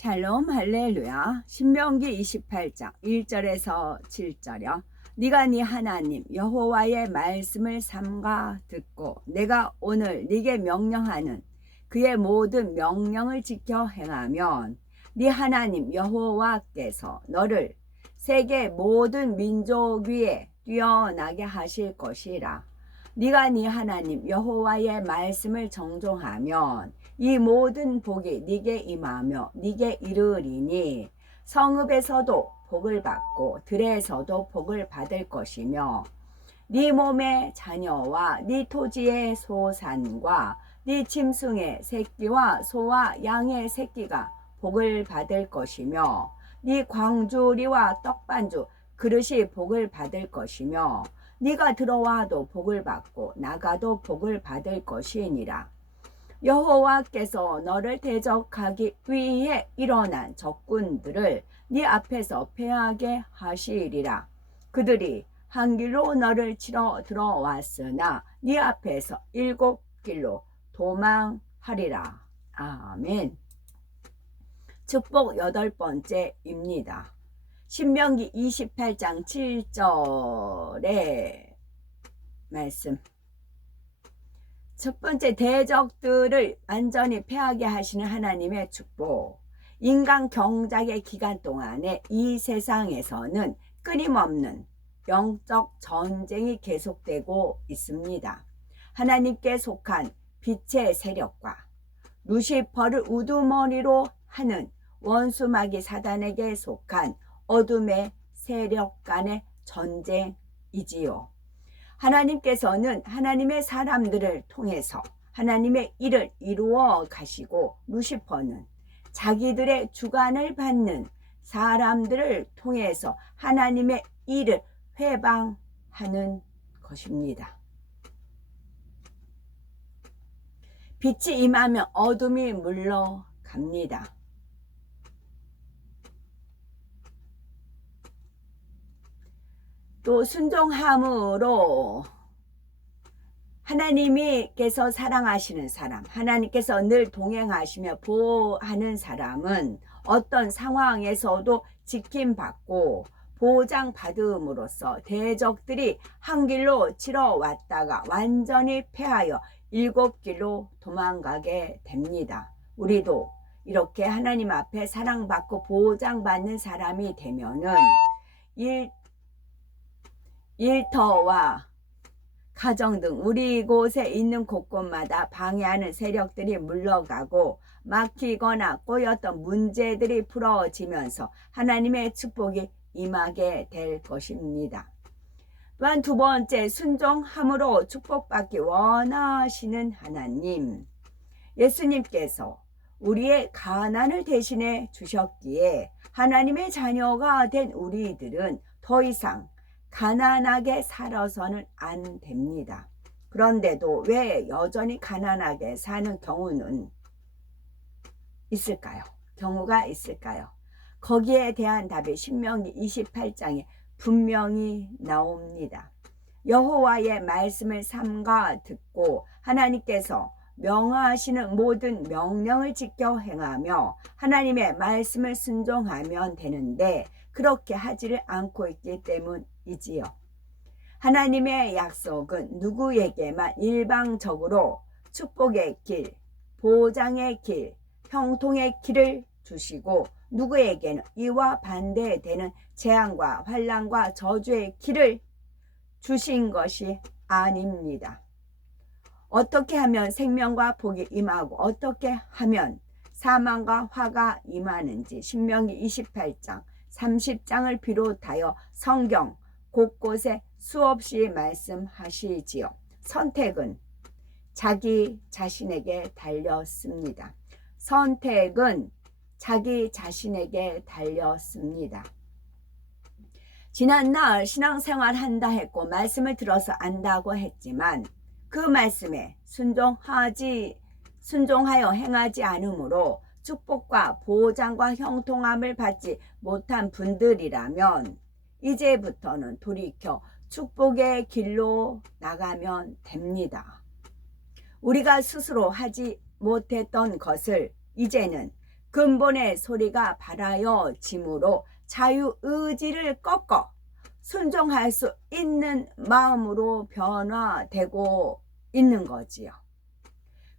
샬롬 할렐루야. 신명기 28장 1절에서 7절이요. 네가 네 하나님 여호와의 말씀을 삼가 듣고 내가 오늘 네게 명령하는 그의 모든 명령을 지켜 행하면 네 하나님 여호와께서 너를 세계 모든 민족 위에 뛰어나게 하실 것이라. 네가 네 하나님 여호와의 말씀을 정종하면 이 모든 복이 네게 임하며 네게 이르리니 성읍에서도 복을 받고 들에서도 복을 받을 것이며 네 몸의 자녀와 네 토지의 소산과 네 짐승의 새끼와 소와 양의 새끼가 복을 받을 것이며 네 광주리와 떡반주 그릇이 복을 받을 것이며 네가 들어와도 복을 받고 나가도 복을 받을 것이니라. 여호와께서 너를 대적하기 위해 일어난 적군들을 네 앞에서 패하게 하시리라. 그들이 한 길로 너를 치러 들어왔으나 네 앞에서 7길로 도망하리라. 아멘. 축복 8번째입니다. 신명기 28장 7절의 말씀. 첫 번째, 대적들을 완전히 패하게 하시는 하나님의 축복. 인간 경작의 기간 동안에 이 세상에서는 끊임없는 영적 전쟁이 계속되고 있습니다. 하나님께 속한 빛의 세력과 루시퍼를 우두머리로 하는 원수마귀 사단에게 속한 어둠의 세력 간의 전쟁이지요. 하나님께서는 하나님의 사람들을 통해서 하나님의 일을 이루어 가시고 루시퍼는 자기들의 주관을 받는 사람들을 통해서 하나님의 일을 회방하는 것입니다. 빛이 임하면 어둠이 물러갑니다. 또 순종함으로 하나님께서 사랑하시는 사람, 하나님께서 늘 동행하시며 보호하는 사람은 어떤 상황에서도 지킴받고 보장받음으로써 대적들이 한 길로 치러 왔다가 완전히 패하여 7길로 도망가게 됩니다. 우리도 이렇게 하나님 앞에 사랑받고 보장받는 사람이 되면은 일터와 가정 등 우리 곳에 있는 곳곳마다 방해하는 세력들이 물러가고 막히거나 꼬였던 문제들이 풀어지면서 하나님의 축복이 임하게 될 것입니다. 또한 두 번째, 순종함으로 축복받기 원하시는 하나님. 예수님께서 우리의 가난을 대신해 주셨기에 하나님의 자녀가 된 우리들은 더 이상 가난하게 살아서는 안 됩니다. 그런데도 왜 여전히 가난하게 사는 경우는 있을까요? 경우가 있을까요? 거기에 대한 답이 신명기 28장에 분명히 나옵니다. 여호와의 말씀을 삼가 듣고 하나님께서 명하시는 모든 명령을 지켜 행하며 하나님의 말씀을 순종하면 되는데 그렇게 하지를 않고 있기 때문이지요. 하나님의 약속은 누구에게만 일방적으로 축복의 길, 보장의 길, 형통의 길을 주시고 누구에게는 이와 반대되는 재앙과 환난과 저주의 길을 주신 것이 아닙니다. 어떻게 하면 생명과 복이 임하고 어떻게 하면 사망과 화가 임하는지 신명기 28장 30장을 비롯하여 성경 곳곳에 수없이 말씀하시지요. 선택은 자기 자신에게 달렸습니다. 선택은 자기 자신에게 달렸습니다. 지난날 신앙생활 한다 했고 말씀을 들어서 안다고 했지만 그 말씀에 순종하여 행하지 않으므로 축복과 보장과 형통함을 받지 못한 분들이라면 이제부터는 돌이켜 축복의 길로 나가면 됩니다. 우리가 스스로 하지 못했던 것을 이제는 근본의 소리가 바라여짐으로 자유의지를 꺾어 순종할 수 있는 마음으로 변화되고 있는 거지요.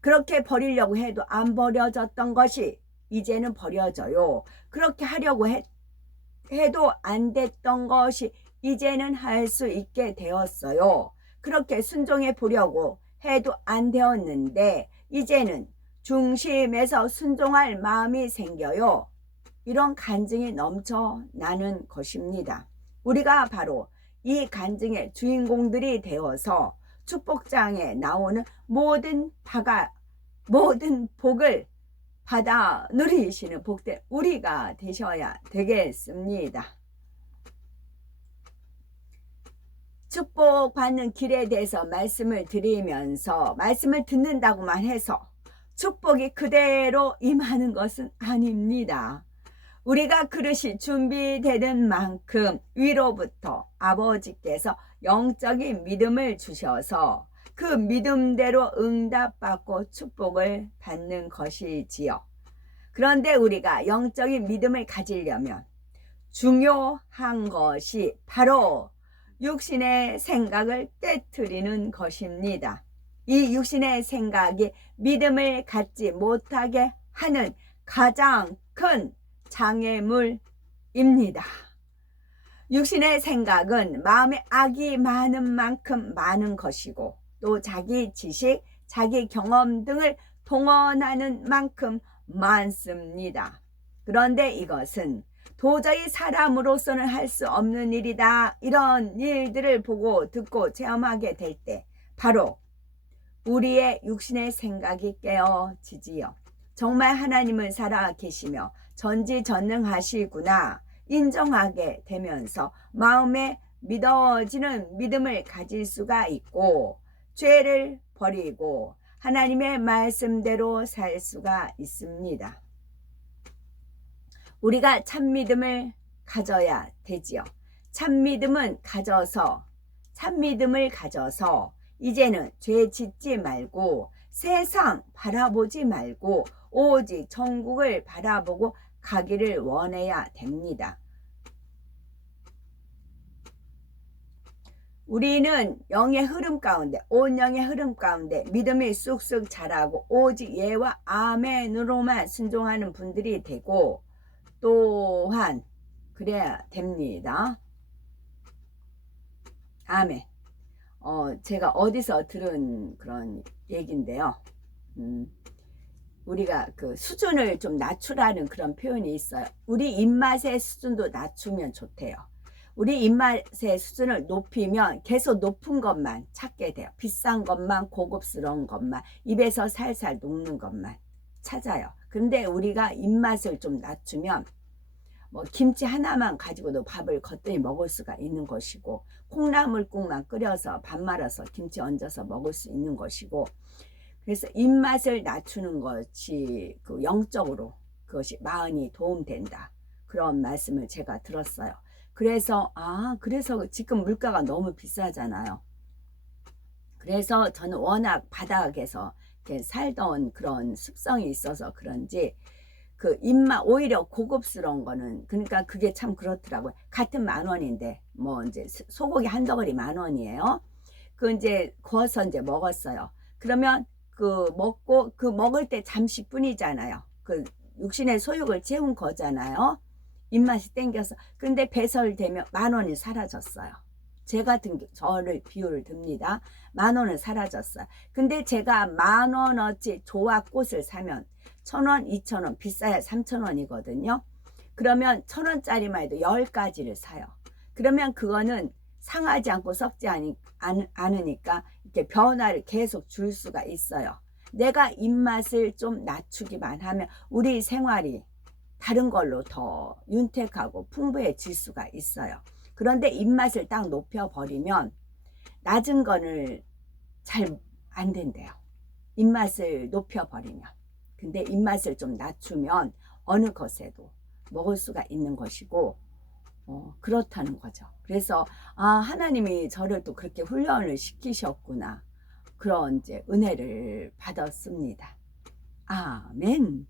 그렇게 버리려고 해도 안 버려졌던 것이 이제는 버려져요. 그렇게 하려고 해도 안 됐던 것이 이제는 할 수 있게 되었어요. 그렇게 순종해 보려고 해도 안 되었는데 이제는 중심에서 순종할 마음이 생겨요. 이런 간증이 넘쳐나는 것입니다. 우리가 바로 이 간증의 주인공들이 되어서 축복장에 나오는 모든 복을 받아 누리시는 복된 우리가 되셔야 되겠습니다. 축복받는 길에 대해서 말씀을 드리면서 말씀을 듣는다고만 해서 축복이 그대로 임하는 것은 아닙니다. 우리가 그릇이 준비되는 만큼 위로부터 아버지께서 영적인 믿음을 주셔서 그 믿음대로 응답받고 축복을 받는 것이지요. 그런데 우리가 영적인 믿음을 가지려면 중요한 것이 바로 육신의 생각을 깨트리는 것입니다. 이 육신의 생각이 믿음을 갖지 못하게 하는 가장 큰 장애물입니다. 육신의 생각은 마음에 악이 많은 만큼 많은 것이고 또 자기 지식, 자기 경험 등을 동원하는 만큼 많습니다. 그런데 이것은 도저히 사람으로서는 할 수 없는 일이다. 이런 일들을 보고 듣고 체험하게 될 때 바로 우리의 육신의 생각이 깨어지지요. 정말 하나님을 살아 계시며 전지전능하시구나 인정하게 되면서 마음에 믿어지는 믿음을 가질 수가 있고 죄를 버리고 하나님의 말씀대로 살 수가 있습니다. 우리가 참 믿음을 가져야 되지요. 참 믿음을 가져서 이제는 죄 짓지 말고 세상 바라보지 말고 오직 천국을 바라보고 가기를 원해야 됩니다. 우리는 영의 흐름 가운데, 온 영의 흐름 가운데 믿음이 쑥쑥 자라고 오직 예와 아멘으로만 순종하는 분들이 되고 또한 그래야 됩니다. 아멘. 제가 어디서 들은 그런 얘기인데요. 우리가 그 수준을 좀 낮추라는 그런 표현이 있어요. 우리 입맛의 수준도 낮추면 좋대요. 우리 입맛의 수준을 높이면 계속 높은 것만 찾게 돼요. 비싼 것만, 고급스러운 것만, 입에서 살살 녹는 것만 찾아요. 그런데 우리가 입맛을 좀 낮추면 뭐 김치 하나만 가지고도 밥을 거뜬히 먹을 수가 있는 것이고 콩나물국만 끓여서 밥 말아서 김치 얹어서 먹을 수 있는 것이고 그래서 입맛을 낮추는 것이 그 영적으로 그것이 많이 도움된다. 그런 말씀을 제가 들었어요. 그래서 지금 물가가 너무 비싸잖아요. 그래서 저는 워낙 바닥에서 이렇게 살던 그런 습성이 있어서 그런지 그 입맛 오히려 고급스러운 거는 그러니까 그게 참 그렇더라고요. 같은 10,000원인데 뭐 이제 소고기 한 덩어리 10,000원이에요. 그 이제 구워서 이제 먹었어요. 그러면 그 먹고 그 먹을 때 잠시뿐이잖아요. 그 육신의 소욕을 채운 거잖아요. 입맛이 땡겨서. 근데 배설되면 10,000원이 사라졌어요. 제가 저를 비유를 듭니다. 10,000원은 사라졌어요. 근데 제가 10,000원어치 조합꽃을 사면 1,000원, 2,000원, 비싸야 3,000원이거든요. 그러면 1,000원짜리만 해도 10가지를 사요. 그러면 그거는 상하지 않고 썩지 않으니까 이렇게 변화를 계속 줄 수가 있어요. 내가 입맛을 좀 낮추기만 하면 우리 생활이 다른 걸로 더 윤택하고 풍부해질 수가 있어요. 그런데 입맛을 딱 높여버리면 낮은 거는 잘 안 된대요. 입맛을 높여버리면. 근데 입맛을 좀 낮추면 어느 것에도 먹을 수가 있는 것이고 그렇다는 거죠. 그래서 하나님이 저를 또 그렇게 훈련을 시키셨구나. 그런 이제 은혜를 받았습니다. 아멘.